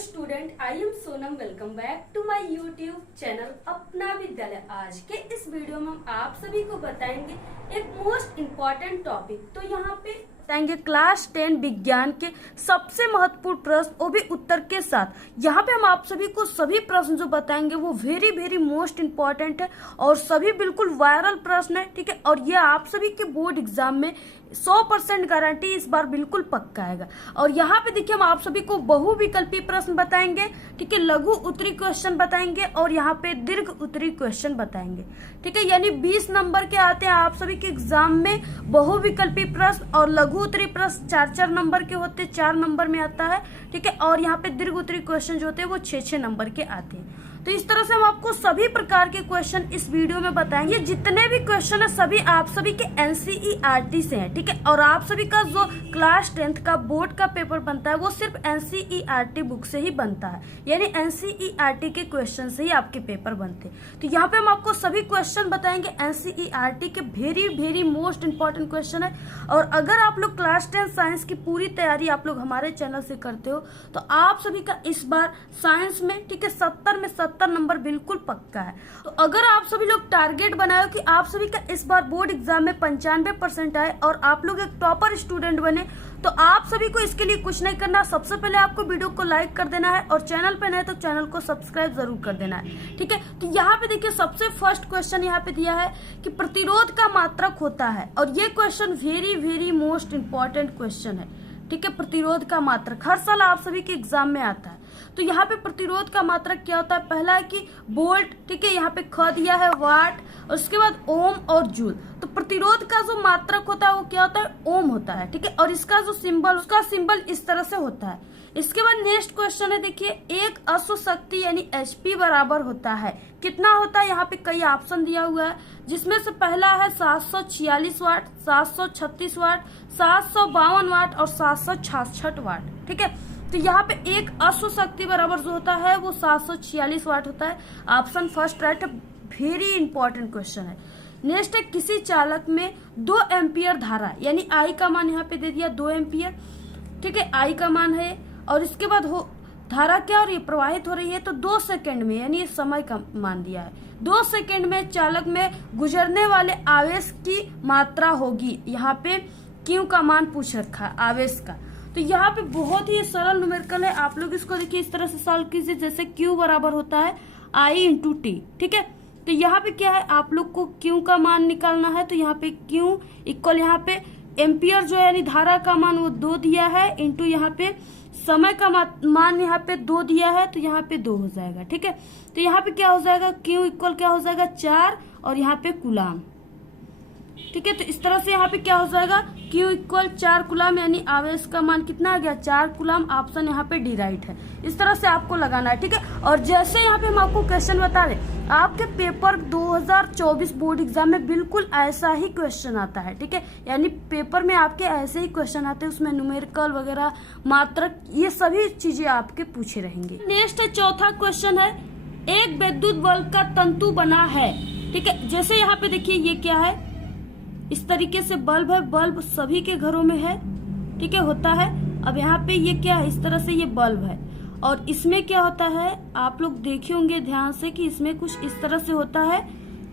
Student, I am Sonam. Welcome back to my YouTube channel Apna Vidyalaya. आज के इस वीडियो में हम आप सभी को बताएंगे एक मोस्ट इम्पॉर्टेंट टॉपिक। तो यहाँ पे बताएंगे क्लास 10 विज्ञान के सबसे महत्वपूर्ण प्रश्न, वो भी उत्तर के साथ। यहाँ पे हम आप सभी को सभी प्रश्न जो बताएंगे वो वेरी वेरी मोस्ट इम्पॉर्टेंट है और सभी बिल्कुल वायरल प्रश्न है, ठीक है। और ये आप सभी के बोर्ड एग्जाम में 100% गारंटी इस बार बिल्कुल पक्का आएगा। और यहाँ पे देखिए हम आप सभी को बहुविकल्पी प्रश्न बताएंगे, ठीक है, लघु उत्तरी क्वेश्चन बताएंगे और यहाँ पे दीर्घ उत्तरी क्वेश्चन बताएंगे, ठीक है। यानी 20 नंबर के आते हैं आप सभी के एग्जाम में बहुविकल्पी प्रश्न, और लघु उत्तरी प्रश्न 4-4 नंबर के होते हैं, 4 नंबर में आता है, ठीक है। और यहाँ पे दीर्घ उत्तरी क्वेश्चन जो होते हैं वो 6-6 नंबर के आते हैं। तो इस तरह से हम आपको सभी प्रकार के क्वेश्चन इस वीडियो में बताएंगे। जितने भी क्वेश्चन है सभी आप सभी के एनसीईआरटी से हैं, ठीक है। और आप सभी का जो क्लास 10th का बोर्ड का पेपर बनता है वो सिर्फ एनसीईआरटी बुक से ही बनता है, यानी एनसीईआरटी के क्वेश्चन से ही आपके पेपर बनते हैं। तो यहाँ पे हम आपको सभी क्वेश्चन बताएंगे एनसीईआरटी के, very very most important question है। और अगर आप लोग क्लास 10 साइंस की पूरी तैयारी आप लोग हमारे चैनल से करते हो तो आप सभी का इस बार साइंस में, ठीक है, 70 में 70 नंबर बिल्कुल पक्का है। तो अगर आप सभी लोग टारगेट बनाए कि आप सभी का इस बार बोर्ड एग्जाम में 95% आए और आप लोग एक टॉपर स्टूडेंट बने, तो आप सभी को इसके लिए कुछ नहीं करना। सबसे पहले आपको वीडियो को लाइक कर देना है और चैनल पे नए तो चैनल को सब्सक्राइब जरूर कर देना है, ठीक है। तो यहाँ पे देखिए सबसे फर्स्ट क्वेश्चन यहाँ पे दिया है कि प्रतिरोध का मात्रक होता है, और ये question very very most important question है, ठीक है। प्रतिरोध का मात्रक हर साल आप सभी के एग्जाम में आता है। तो यहाँ पे प्रतिरोध का मात्रक क्या होता है? पहला है कि वोल्ट, ठीक है, यहाँ पे ख दिया है वाट, और उसके बाद ओम और जूल। तो प्रतिरोध का जो मात्रक होता है वो क्या होता है? ओम होता है, ठीक है। और इसका जो सिंबल, उसका सिंबल इस तरह से होता है। इसके बाद नेक्स्ट क्वेश्चन है, देखिए एक अश्व शक्ति यानी एचपी बराबर होता है, कितना होता है? यहाँ पे कई ऑप्शन दिया हुआ है, जिसमें से पहला है 746 वाट, 736 वाट, 752 वाट और 766 वाट, ठीक है। तो यहाँ पे एक अश्व शक्ति बराबर जो होता है वो 746 वाट होता है। ऑप्शन फर्स्ट राइट है, वेरी इंपॉर्टेंट क्वेश्चन है। नेक्स्ट है किसी चालक में 2 एम्पियर धारा, यानी आई का मान यहाँ पे दे दिया 2 एम्पियर, ठीक है, आई का मान है। और इसके बाद हो धारा क्या, और ये प्रवाहित हो रही है तो 2 सेकंड में, यानी समय का मान दिया है, 2 सेकंड में चालक में गुजरने वाले आवेश की मात्रा होगी। यहाँ पे क्यू का मान पूछ रखा है, आवेश का। तो यहाँ पे बहुत ही सरल न्यूमेरिकल है, आप लोग इसको देखिए इस तरह से सॉल्व कीजिए, जैसे Q बराबर होता है I/T, ठीक है। तो यहाँ पे क्या है, आप लोग को Q का मान निकालना है। तो यहाँ पे Q इक्वल, यहाँ पे एम्पियर जो है यानी धारा का मान वो 2 दिया है, इंटू यहाँ पे समय का मान यहाँ पे 2 दिया है, तो यहाँ पे 2 हो जाएगा, ठीक है। तो यहाँ पे क्या हो जाएगा, Q इक्वल क्या हो जाएगा 4, और यहाँ पे कूलाम, ठीक है। तो इस तरह से यहाँ पे क्या हो जाएगा, Q इक्वल 4 कूलाम, यानी आवेश का मान कितना आ गया 4 कूलाम। ऑप्शन यहाँ पे डी राइट है। इस तरह से आपको लगाना है, ठीक है। और जैसे यहाँ पे हम आपको क्वेश्चन बता रहे, आपके पेपर 2024 बोर्ड एग्जाम में बिल्कुल ऐसा ही क्वेश्चन आता है, ठीक है। यानी पेपर में आपके ऐसे ही क्वेश्चन आते हैं, उसमें न्यूमेरिकल वगैरह, मात्रक, ये सभी चीजें आपके पूछे रहेंगे। नेक्स्ट है चौथा क्वेश्चन है, एक विद्युत बल्ब का तंतु बना है, ठीक है। जैसे यहाँ पे देखिए ये क्या है, इस तरीके से बल्ब है, बल्ब सभी के घरों में है, ठीक है, होता है। अब यहाँ पे ये क्या है, इस तरह से ये बल्ब है, और इसमें क्या होता है, आप लोग देखे होंगे ध्यान से कि इसमें कुछ इस तरह से होता है,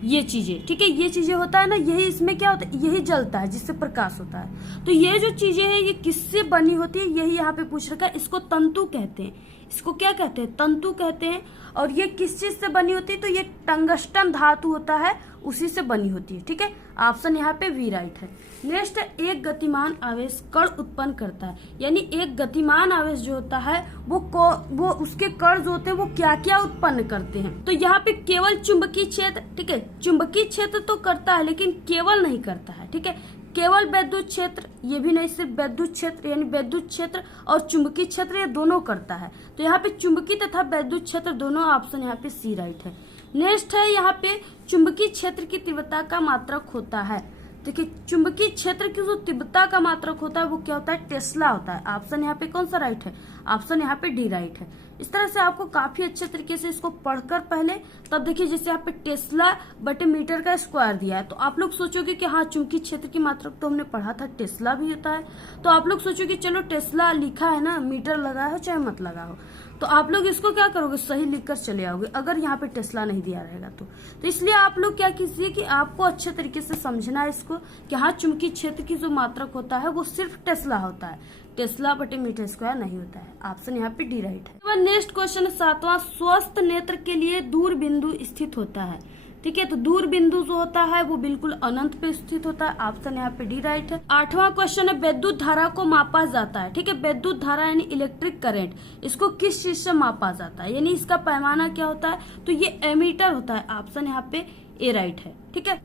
ये चीजें, ठीक है, ये चीजें होता है ना, यही इसमें क्या होता है, यही जलता है जिससे प्रकाश होता है। तो ये जो चीजें हैं ये किससे बनी होती है, यही यहाँ पे पूछ रखा है। इसको तंतु कहते हैं, इसको क्या कहते हैं, तंतु कहते हैं। और ये किस चीज से बनी होती है, तो ये टंगस्टन धातु होता है, उसी से बनी होती है, ठीक है। ऑप्शन यहाँ पे वी राइट है। नेक्स्ट है एक गतिमान आवेश कण उत्पन्न करता है, यानी एक गतिमान आवेश जो होता है वो उसके कण जो होते हैं वो क्या क्या उत्पन्न करते हैं। तो यहाँ पे केवल चुंबकीय क्षेत्र, ठीक है, चुंबकीय क्षेत्र तो करता है लेकिन केवल नहीं करता है, ठीक है। केवल विद्युत क्षेत्र, ये भी नहीं, सिर्फ विद्युत क्षेत्र, यानी विद्युत क्षेत्र और चुंबकीय क्षेत्र ये दोनों करता है। तो यहाँ पे चुंबकीय तथा विद्युत क्षेत्र दोनों, ऑप्शन यहाँ पे सी राइट है। नेक्स्ट है यहाँ पे चुंबकीय क्षेत्र की तीव्रता का मात्रक होता है। देखिए चुंबकीय क्षेत्र की जो तीव्रता का मात्रक होता है वो क्या होता है, टेस्ला होता है। ऑप्शन यहाँ पे कौन सा राइट है, ऑप्शन यहाँ पे डी राइट है। इस तरह से आपको काफी अच्छे तरीके से इसको पढ़कर पहले, तब देखिए जैसे यहाँ पे टेस्ला बटे मीटर का स्क्वायर दिया है, तो आप लोग सोचोगे कि हाँ चूंकि क्षेत्र की मात्रक तो हमने पढ़ा था टेस्ला भी होता है, तो आप लोग सोचोगे चलो टेस्ला लिखा है ना, मीटर लगा हो चाहे मत लगा हो, तो आप लोग इसको क्या करोगे, सही लिखकर चले आओगे अगर यहाँ पे टेस्ला नहीं दिया रहेगा तो इसलिए आप लोग क्या कीजिए कि आपको अच्छे तरीके से समझना है इसको कि हाँ चुंबकीय क्षेत्र की जो मात्रक होता है वो सिर्फ टेस्ला होता है, टेस्ला बटे मीटर स्क्वायर नहीं होता है। ऑप्शन यहाँ पे डी राइट है। नेक्स्ट क्वेश्चन 7वां, स्वस्थ नेत्र के लिए दूर बिंदु स्थित होता है। ठीक है, तो दूर बिंदु जो होता है वो बिल्कुल अनंत पे स्थित होता है। ऑप्शन यहाँ पे डी राइट है। 8वां क्वेश्चन है, विद्युत धारा को मापा जाता है। ठीक है, विद्युत धारा यानी इलेक्ट्रिक करंट, इसको किस चीज से मापा जाता है, यानी इसका पैमाना क्या होता है, तो ये एमीटर होता है। ऑप्शन यहाँ पे ए राइट है। ठीक है,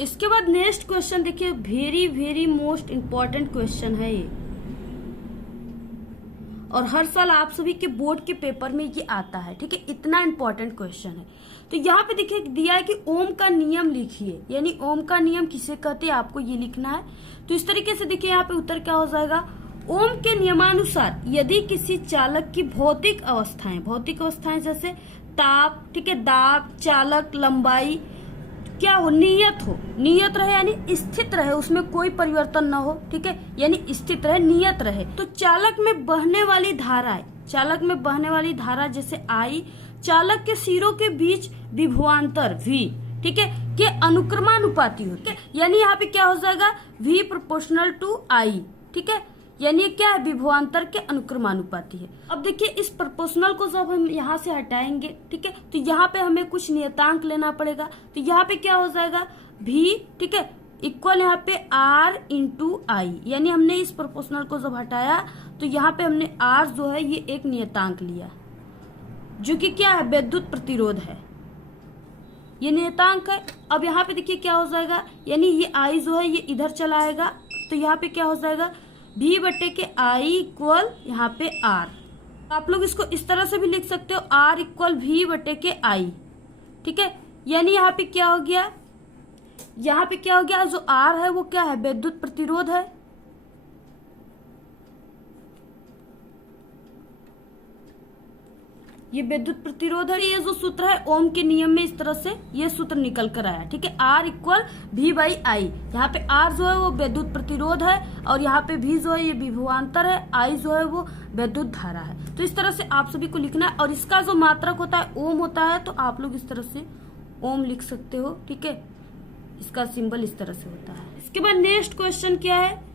इसके बाद नेक्स्ट क्वेश्चन देखिए, very very most important question है ये, और हर साल आप सभी के बोर्ड के पेपर में ये आता है। ठीक है, इतना इंपॉर्टेंट क्वेश्चन है। तो यहाँ पे देखिए दिया है कि ओम का नियम लिखिए, यानी ओम का नियम किसे कहते हैं आपको ये लिखना है। तो इस तरीके से देखिए यहाँ पे उत्तर क्या हो जाएगा, ओम के नियमानुसार यदि किसी चालक की भौतिक अवस्थाएं जैसे ताप, ठीक है, दाब, चालक, लंबाई क्या हो, नियत रहे यानी स्थित रहे, उसमें कोई परिवर्तन न हो। ठीक है, यानी स्थित रहे, नियत रहे, तो चालक में बहने वाली धारा जैसे आई, चालक के सिरों के बीच विभवांतर V, ठीक है, के अनुक्रमानुपाती हो। ठीक है, यानी यहाँ पे क्या हो जाएगा, V प्रोपोर्शनल टू I। ठीक है, यानी क्या है, विभवांतर के अनुक्रमानुपाती है। अब देखिए इस प्रोपोर्शनल को जब हम यहाँ से हटाएंगे, ठीक है, तो यहाँ पे हमें कुछ नियतांक लेना पड़ेगा। तो यहाँ पे क्या हो जाएगा, V, ठीक है, इक्वल यहाँ पे R इंटू आई, यानी हमने इस प्रोपोर्शनल को जब हटाया तो यहाँ पे हमने R जो है ये एक नियतांक लिया, जो कि क्या है, विद्युत प्रतिरोध है, ये नियतांक है। अब यहाँ पे देखिए क्या हो जाएगा, यानी ये I जो है ये इधर चला आएगा, तो यहाँ पे क्या हो जाएगा, V बटे के I इक्वल यहाँ पे R। आप लोग इसको इस तरह से भी लिख सकते हो, R इक्वल V बटे के I। ठीक है, यानी यहाँ पे क्या हो गया, जो R है वो क्या है, विद्युत प्रतिरोध है। ये विद्युत प्रतिरोध है। ये जो सूत्र है ओम के नियम में इस तरह से ये सूत्र निकल कर आया। ठीक है, R equal V by I, यहाँ पे R जो है वो विद्युत प्रतिरोध है और यहाँ पे V जो है ये विभवांतर है, I जो है वो विद्युत धारा है। तो इस तरह से आप सभी को लिखना है, और इसका जो मात्रक होता है ओम होता है, तो आप लोग इस तरह से ओम लिख सकते हो। ठीक है, इसका सिंबल इस तरह से होता है। इसके बाद नेक्स्ट क्वेश्चन क्या है,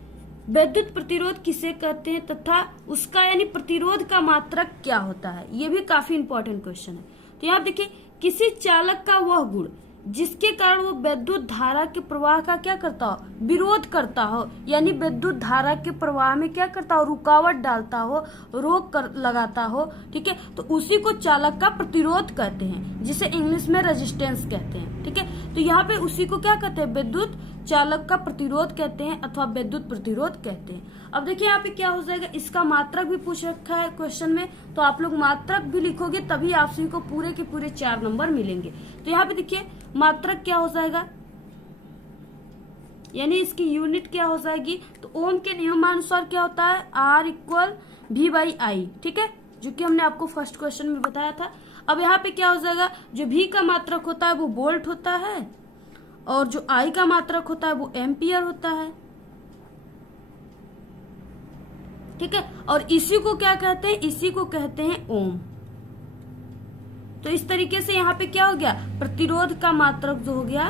विद्युत प्रतिरोध किसे कहते हैं तथा उसका यानी प्रतिरोध का मात्रक क्या होता है, ये भी काफी इंपॉर्टेंट क्वेश्चन है। तो यहाँ देखिए, किसी चालक का वह गुण जिसके कारण वो विद्युत धारा के प्रवाह का क्या करता हो, विरोध करता हो, यानी विद्युत धारा के प्रवाह में क्या करता हो, रुकावट डालता हो, लगाता हो। ठीक है, तो उसी को चालक का प्रतिरोध कहते हैं, जिसे इंग्लिश में रेजिस्टेंस कहते हैं। ठीक है, तो यहाँ पे उसी को क्या कहते हैं, विद्युत चालक का प्रतिरोध कहते हैं अथवा विद्युत प्रतिरोध कहते हैं। अब देखिए यहाँ पे क्या हो जाएगा, इसका मात्रक भी पूछ रखा है क्वेश्चन में, तो आप लोग मात्रक भी लिखोगे तभी आप सभी को पूरे के पूरे 4 नंबर मिलेंगे। तो यहाँ पे देखिए मात्रक क्या हो जाएगा, यानी इसकी यूनिट क्या हो जाएगी, तो ओम के नियमानुसार क्या होता है, R equal V by I. ठीक है, जो कि हमने आपको फर्स्ट क्वेश्चन में बताया था। अब यहाँ पे क्या हो जाएगा, जो V का मात्रक होता है वो वोल्ट होता है, और जो I का मात्रक होता है वो एम्पियर होता है। ठीक है, और इसी को क्या कहते हैं, इसी को कहते हैं ओम। तो इस तरीके से यहाँ पे क्या हो गया, प्रतिरोध का मात्रक जो हो गया,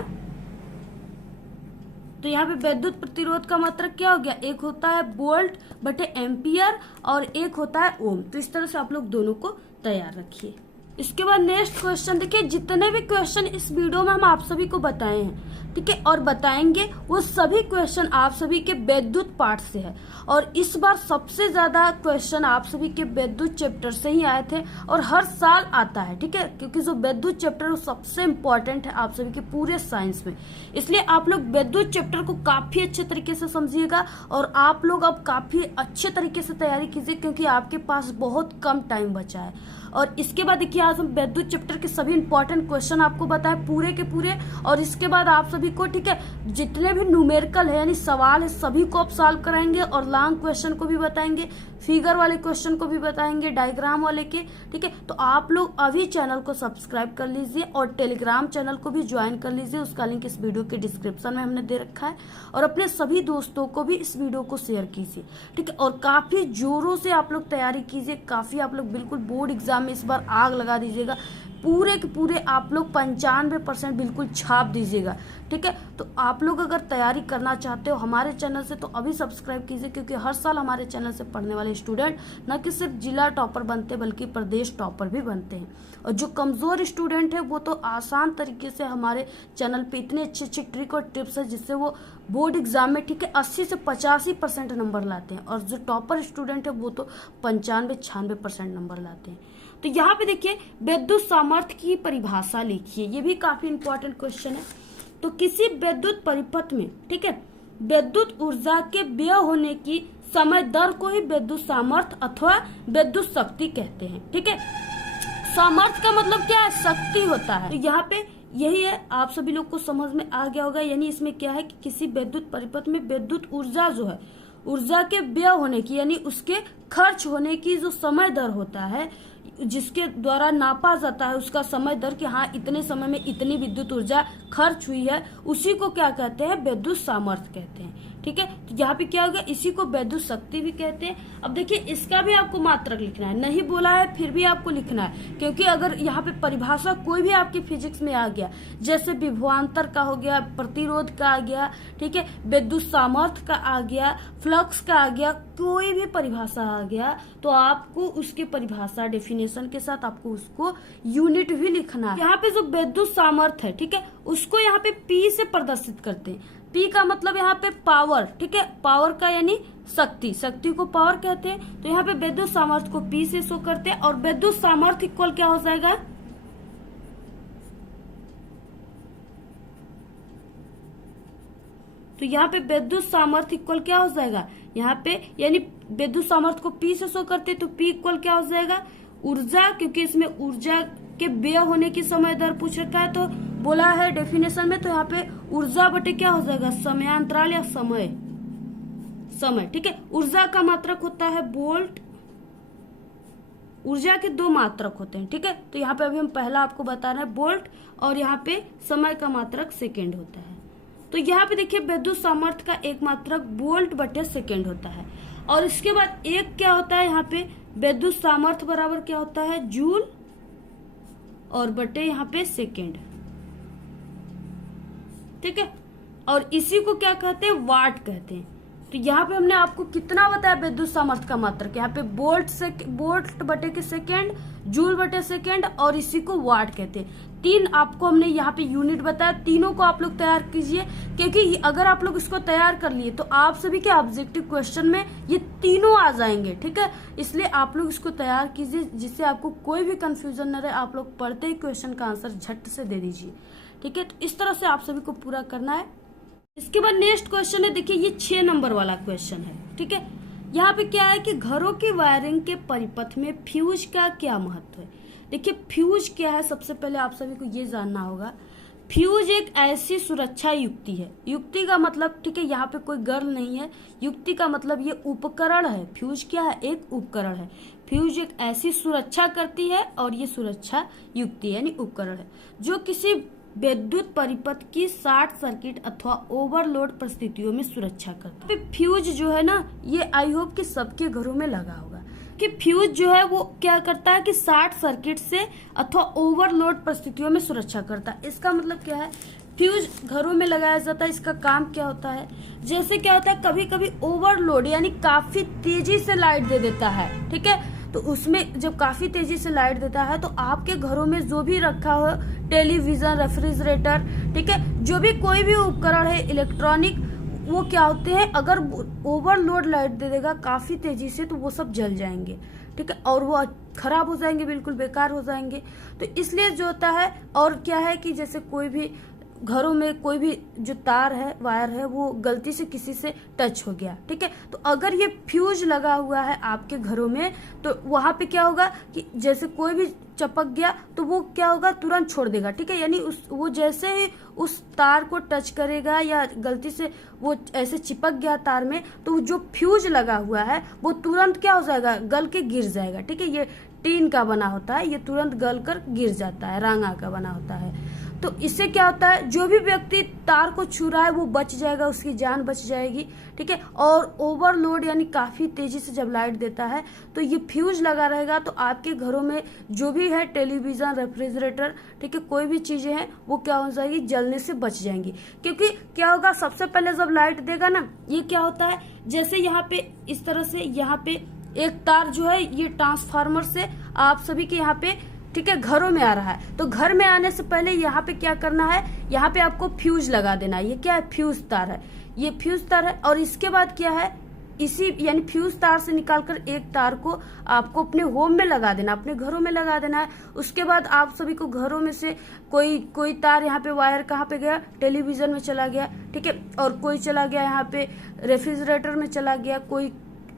तो यहाँ पे विद्युत प्रतिरोध का मात्रक क्या हो गया, एक होता है वोल्ट बटे एम्पियर और एक होता है ओम। तो इस तरह से आप लोग दोनों को तैयार रखिए। इसके बाद नेक्स्ट क्वेश्चन देखिए, जितने भी क्वेश्चन इस वीडियो में हम आप सभी को बताए हैं, ठीक है, और बताएंगे, वो सभी क्वेश्चन आप सभी के विद्युत पार्ट से है। और इस बार सबसे ज्यादा क्वेश्चन आप सभी के विद्युत चैप्टर से ही आए थे, और हर साल आता है। ठीक है, क्योंकि जो विद्युत चैप्टर वो सबसे इम्पोर्टेंट है आप सभी के पूरे साइंस में, इसलिए आप लोग विद्युत चैप्टर को काफी अच्छे तरीके से समझिएगा, और आप लोग अब काफी अच्छे तरीके से तैयारी कीजिए, क्योंकि आपके पास बहुत कम टाइम बचा है। और इसके बाद देखिए, आज हम विद्युत चैप्टर के सभी इंपॉर्टेंट क्वेश्चन आपको बताए पूरे के पूरे, और इसके बाद आप सभी को, ठीक है, जितने भी न्यूमेरिकल है यानी सवाल है सभी को आप सॉल्व कराएंगे, और लॉन्ग क्वेश्चन को भी बताएंगे। फिगर वाले क्वेश्चन को भी बताएंगे, डायग्राम वाले के। ठीक है, तो आप लोग अभी चैनल को सब्सक्राइब कर लीजिए और टेलीग्राम चैनल को भी ज्वाइन कर लीजिए। उसका लिंक इस वीडियो के डिस्क्रिप्शन में हमने दे रखा है। और अपने सभी दोस्तों को भी इस वीडियो को शेयर कीजिए। ठीक है, और काफी जोरों से आप लोग तैयारी कीजिए। काफी आप लोग बिल्कुल बोर्ड एग्जाम में इस बार आग लगा दीजिएगा। पूरे के पूरे आप लोग 95% बिल्कुल छाप दीजिएगा। ठीक है, तो आप लोग अगर तैयारी करना चाहते हो हमारे चैनल से तो अभी सब्सक्राइब कीजिए, क्योंकि हर साल हमारे चैनल से पढ़ने वाले स्टूडेंट न कि सिर्फ जिला टॉपर बनते बल्कि प्रदेश टॉपर भी बनते हैं। और जो कमजोर स्टूडेंट है वो तो आसान तरीके से हमारे चैनल पे इतने अच्छे अच्छे ट्रिक और टिप्स है जिससे वो बोर्ड एग्जाम में, ठीक है, 80 से 85% नंबर लाते हैं। और जो टॉपर स्टूडेंट है वो तो 95-96% नंबर लाते हैं। तो यहाँ पे देखिए, विद्युत सामर्थ्य की परिभाषा लिखिए। ये भी काफी इंपॉर्टेंट क्वेश्चन है। तो किसी विद्युत परिपथ में, ठीक है, विद्युत ऊर्जा के व्यय होने की समय दर को ही विद्युत सामर्थ्य अथवा विद्युत शक्ति कहते हैं। ठीक है, सामर्थ्य का मतलब क्या है? शक्ति होता है। तो यहाँ पे यही है, आप सभी लोग को समझ में आ गया होगा। यानी इसमें क्या है कि किसी विद्युत परिपथ में विद्युत ऊर्जा जो है, ऊर्जा के व्यय होने की यानी उसके खर्च होने की जो समय दर होता है, जिसके द्वारा नापा जाता है उसका समय दर कि हाँ इतने समय में इतनी विद्युत ऊर्जा खर्च हुई है, उसी को क्या कहते हैं? विद्युत सामर्थ्य कहते हैं। ठीक है, तो यहाँ पे क्या होगा? इसी को विद्युत शक्ति भी कहते हैं। अब देखिए, इसका भी आपको मात्रक लिखना है, नहीं बोला है फिर भी आपको लिखना है, क्योंकि अगर यहाँ पे परिभाषा कोई भी आपकी फिजिक्स में आ गया, जैसे विभवांतर का हो गया, प्रतिरोध का आ गया, ठीक है, विद्युत सामर्थ्य का आ गया, फ्लक्स का आ गया, कोई भी परिभाषा आ गया तो आपको उसके परिभाषा डेफिनेशन के साथ आपको उसको यूनिट भी लिखना है। यहाँ पे जो विद्युत सामर्थ्य है, ठीक है, उसको यहाँ पे P से प्रदर्शित करते हैं। P का मतलब यहाँ पे पावर, ठीक है, पावर का यानी शक्ति, शक्ति को पावर कहते हैं। तो यहाँ पे विद्युत सामर्थ्य को P से शो करते हैं। और विद्युत सामर्थ्य इक्वल क्या हो जाएगा? तो यहाँ पे विद्युत सामर्थ्य इक्वल क्या हो जाएगा? यहाँ पे यानी विद्युत सामर्थ्य को P से शो करते हैं, तो P इक्वल क्या हो जाएगा? ऊर्जा, क्योंकि इसमें ऊर्जा के व्यय होने की समय दर पूछ रखा है तो बोला है डेफिनेशन में, तो यहाँ पे ऊर्जा बटे क्या हो जाएगा? समयांतराल या समय, समय। ठीक है, ऊर्जा का मात्रक होता है वोल्ट। ऊर्जा के दो मात्रक होते हैं। ठीक है, तो यहाँ पे अभी हम पहला आपको बता रहे हैं वोल्ट, और यहाँ पे समय का मात्रक सेकेंड होता है। तो यहाँ पे देखिए, विद्युत सामर्थ्य का एक मात्रक वोल्ट बटे सेकेंड होता है। और इसके बाद एक क्या होता है? यहाँ पे विद्युत सामर्थ्य बराबर क्या होता है? जूल और बटे यहाँ पे सेकेंड। ठीक है, और इसी को क्या कहते हैं? वाट कहते हैं। तो यहाँ पे हमने आपको कितना बताया विद्युत सामर्थ्य का मात्रक? यहाँ पे वोल्ट बटे के सेकेंड, जूल बटे सेकेंड, और इसी को वाट कहते हैं। तीन आपको हमने यहाँ पे यूनिट बताया, तीनों को आप लोग तैयार कीजिए, क्योंकि अगर आप लोग इसको तैयार कर लिए तो आप सभी के ऑब्जेक्टिव क्वेश्चन में ये तीनों आ जाएंगे। ठीक है, इसलिए आप लोग इसको तैयार कीजिए जिससे आपको कोई भी कंफ्यूजन न रहे। आप लोग पढ़ते ही क्वेश्चन का आंसर झट से दे दीजिए। ठीक है, तो इस तरह से आप सभी को पूरा करना है। इसके बाद नेक्स्ट क्वेश्चन है, देखिए ये 6 नंबर वाला क्वेश्चन है। ठीक है, यहाँ पे क्या है कि घरों की वायरिंग के परिपथ में फ्यूज का क्या महत्व है? देखिए, फ्यूज क्या है, सबसे पहले आप सभी को ये जानना होगा। फ्यूज एक ऐसी सुरक्षा युक्ति है। युक्ति का मतलब, ठीक है, यहाँ पे कोई गर्ल नहीं है। युक्ति का मतलब ये उपकरण है। फ्यूज क्या है? एक उपकरण है। फ्यूज एक ऐसी सुरक्षा करती है और ये सुरक्षा युक्ति यानी उपकरण है जो किसी विद्युत परिपथ की शॉर्ट सर्किट अथवा ओवरलोड परिस्थितियों में सुरक्षा करता है। फ्यूज जो है ना, ये आई होप कि सबके घरों में लगा होगा कि फ्यूज जो है वो क्या करता है कि शॉर्ट सर्किट से अथवा ओवरलोड परिस्थितियों में सुरक्षा करता है। इसका मतलब क्या है? फ्यूज घरों में लगाया जाता है। इसका काम क्या होता है? जैसे क्या होता है, कभी कभी ओवरलोड यानी काफी तेजी से लाइट दे देता है। ठीक है, तो उसमें जब काफी तेजी से लाइट देता है तो आपके घरों में जो भी रखा हो, टेलीविजन, रेफ्रिजरेटर, ठीक है, जो भी कोई भी उपकरण है इलेक्ट्रॉनिक, वो क्या होते हैं, अगर ओवरलोड लाइट दे देगा काफी तेजी से तो वो सब जल जाएंगे। ठीक है, और वो खराब हो जाएंगे, बिल्कुल बेकार हो जाएंगे। तो इसलिए जो होता है, और क्या है कि जैसे कोई भी घरों में कोई भी जो तार है, वायर है, वो गलती से किसी से टच हो गया, ठीक है, तो अगर ये फ्यूज लगा हुआ है आपके घरों में, तो वहां पे क्या होगा कि जैसे कोई भी चपक गया तो वो क्या होगा, तुरंत छोड़ देगा, ठीक है। यानी वो जैसे ही उस तार को टच करेगा या गलती से वो ऐसे चिपक गया तार में, तो जो फ्यूज लगा हुआ है वो तुरंत क्या हो जाएगा, गल के गिर जाएगा, ठीक है। ये टीन का बना होता है, ये तुरंत गल कर गिर जाता है, रांगा का बना होता है। तो इससे क्या होता है, जो भी व्यक्ति तार को छू रहा है वो बच जाएगा, उसकी जान बच जाएगी, ठीक है। और ओवरलोड यानी काफी तेजी से जब लाइट देता है तो ये फ्यूज लगा रहेगा, तो आपके घरों में जो भी है टेलीविजन, रेफ्रिजरेटर, ठीक है, कोई भी चीजें हैं वो क्या हो जाएगी, जलने से बच जाएंगी। क्योंकि क्या होगा, सबसे पहले जब लाइट देगा ना, ये क्या होता है, जैसे यहाँ पे इस तरह से यहाँ पे एक तार जो है ये ट्रांसफार्मर से आप सभी के यहाँ पे, ठीक है, घरों में आ रहा है। तो घर में आने से पहले यहाँ पे क्या करना है, यहाँ पे आपको फ्यूज लगा देना है। ये क्या है, फ्यूज तार है, ये फ्यूज तार है। और इसके बाद क्या है, इसी यानी फ्यूज तार से निकालकर एक तार को आपको अपने होम में लगा देना, अपने घरों में लगा देना है। उसके बाद आप सभी को घरों में से कोई तार, यहाँ पे वायर कहाँ पे गया, टेलीविजन में चला गया, ठीक है, और कोई चला गया यहाँ पे रेफ्रिजरेटर में चला गया, कोई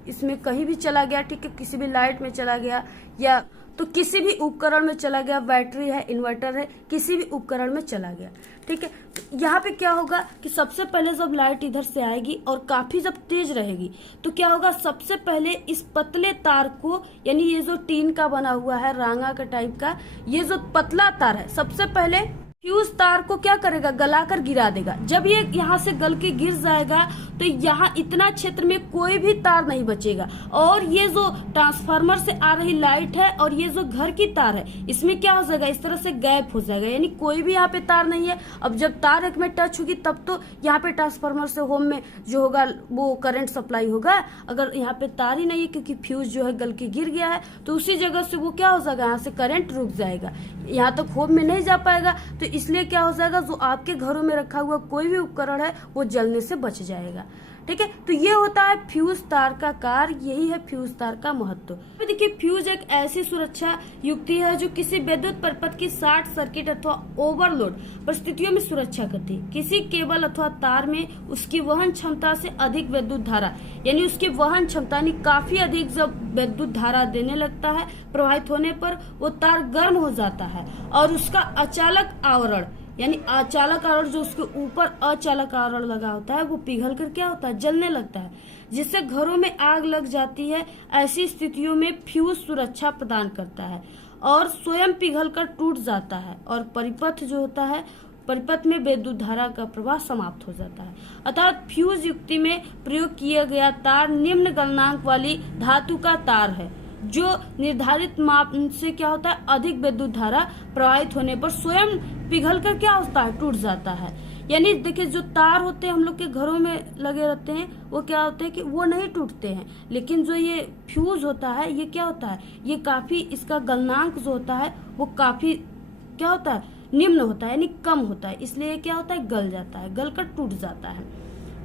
इसमें कहीं भी चला गया, ठीक है, किसी भी लाइट में चला गया, या तो किसी भी उपकरण में चला गया, बैटरी है, इन्वर्टर है, किसी भी उपकरण में चला गया, ठीक है। तो यहाँ पे क्या होगा कि सबसे पहले जब लाइट इधर से आएगी और काफी जब तेज रहेगी, तो क्या होगा, सबसे पहले इस पतले तार को, यानी ये जो टीन का बना हुआ है, रांगा का टाइप का, ये जो पतला तार है, सबसे पहले फ्यूज तार को क्या करेगा, गलाकर गिरा देगा। जब ये यहाँ से गल के गिर जाएगा तो यहाँ इतना क्षेत्र में कोई भी तार नहीं बचेगा, और ये जो ट्रांसफार्मर से आ रही लाइट है और ये जो घर की तार है, इसमें क्या हो जाएगा, इस तरह से गैप हो जाएगा, यानी कोई भी यहाँ पे तार नहीं है। अब जब तार एक में टच होगी तब तो यहाँ पे ट्रांसफार्मर से होम में जो होगा वो करंट सप्लाई होगा। अगर यहाँ पे तार ही नहीं है क्योंकि फ्यूज जो है गल के गिर गया है, तो उसी जगह से वो क्या हो जाएगा, यहाँ से करंट रुक जाएगा, यहाँ तक होम में नहीं जा पाएगा। तो इसलिए क्या हो जाएगा, जो आपके घरों में रखा हुआ कोई भी उपकरण है वो जलने से बच जाएगा, ठीक है। तो ये होता है फ्यूज तार का कार्य, यही है फ्यूज तार का महत्व। तो देखिए, फ्यूज एक ऐसी सुरक्षा युक्ति है जो किसी विद्युत परिपथ की शॉर्ट सर्किट अथवा ओवरलोड परिस्थितियों में सुरक्षा करती है। किसी केबल अथवा तार में उसकी वहन क्षमता से अधिक विद्युत धारा, यानी उसकी वहन क्षमता यानी काफी अधिक जब विद्युत धारा देने लगता है, प्रवाहित होने पर वो तार गर्म हो जाता है और उसका अचालक आवरण, यानी अचालक आवरण जो उसके ऊपर अचालक आवरण लगा होता है, वो पिघल कर क्या होता है, जलने लगता है, जिससे घरों में आग लग जाती है। ऐसी स्थितियों में फ्यूज सुरक्षा प्रदान करता है और स्वयं पिघल कर टूट जाता है, और परिपथ जो होता है, परिपथ में विद्युत धारा का प्रवाह समाप्त हो जाता है। अर्थात फ्यूज युक्ति में प्रयोग किया गया तार निम्न गलनांक वाली धातु का तार है, जो निर्धारित माप से क्या होता है, अधिक विद्युत धारा प्रवाहित होने पर स्वयं पिघल कर क्या होता है, टूट जाता है। यानी देखिए, जो तार होते हैं हम लोग के घरों में लगे रहते हैं, वो क्या होते हैं कि वो नहीं टूटते हैं, लेकिन जो ये फ्यूज होता है ये क्या होता है, ये काफी, इसका गलनांक जो होता है वो काफी क्या होता है, निम्न होता है, यानी कम होता है, इसलिए क्या होता है, गल जाता है, गल कर टूट जाता है।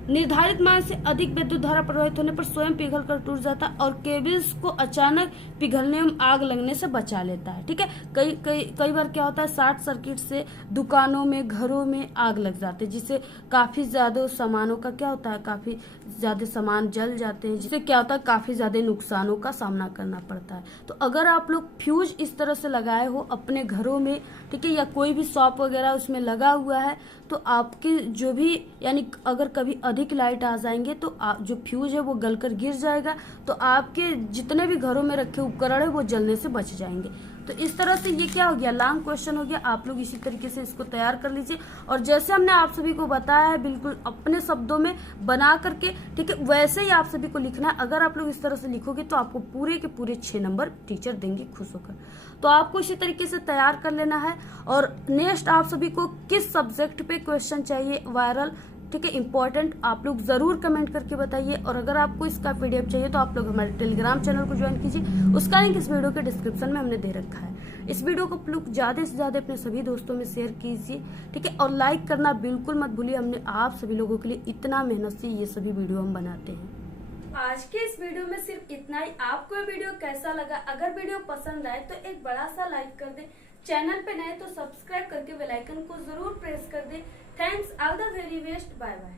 निर्धारित मान से अधिक विद्युत धारा प्रवाहित होने पर स्वयं पिघल कर टूट जाता है और केबल्स को अचानक पिघलने में आग लगने से बचा लेता है, ठीक है। कई बार क्या होता है, शॉर्ट सर्किट से दुकानों में, घरों में आग लग जाते हैं, जिससे काफी ज्यादा सामानों का क्या होता है, काफी ज्यादा सामान जल जाते हैं, जिससे क्या होता है, काफी ज्यादा नुकसानों का सामना करना पड़ता है। तो अगर आप लोग फ्यूज इस तरह से लगाए हो अपने घरों में, ठीक है, या कोई भी शॉप वगैरह उसमें लगा हुआ है, तो आपके जो भी, यानी अगर कभी अधिक लाइट आ जाएंगे तो जो फ्यूज है वो गलकर गिर जाएगा, तो आपके जितने भी घरों में रखे उपकरण है वो जलने से बच जाएंगे। तो इस तरह से ये क्या हो गया, लॉन्ग क्वेश्चन हो गया। आप लोग इसी तरीके से इसको तैयार कर लीजिए, और जैसे हमने आप सभी को बताया है बिल्कुल अपने शब्दों में बना करके, ठीक है, वैसे ही आप सभी को लिखना है। अगर आप लोग इस तरह से लिखोगे तो आपको पूरे के पूरे 6 नंबर टीचर देंगे खुश होकर। तो आपको इसी तरीके से तैयार कर लेना है। और नेक्स्ट आप सभी को किस सब्जेक्ट पे क्वेश्चन चाहिए वायरल, ठीक है, इंपॉर्टेंट, आप लोग जरूर कमेंट करके बताइए। और अगर आपको इसका पीडीएफ चाहिए तो आप लोग हमारे टेलीग्राम चैनल को ज्वाइन कीजिए, उसका लिंक इस वीडियो के डिस्क्रिप्शन में हमने दे रखा है। इस वीडियो को लोग ज्यादा से ज्यादा अपने सभी दोस्तों में शेयर कीजिए, ठीक है, और लाइक करना बिल्कुल मत भूलिए। हमने आप सभी लोगों के लिए इतना मेहनत से ये सभी वीडियो हम बनाते हैं। आज के इस वीडियो में सिर्फ इतना ही। आपको ये वीडियो कैसा लगा? अगर वीडियो पसंद आए तो एक बड़ा सा लाइक कर दे। चैनल पे नए तो सब्सक्राइब करके बेल आइकन को जरूर प्रेस कर दे। Thanks, all the very best, bye bye.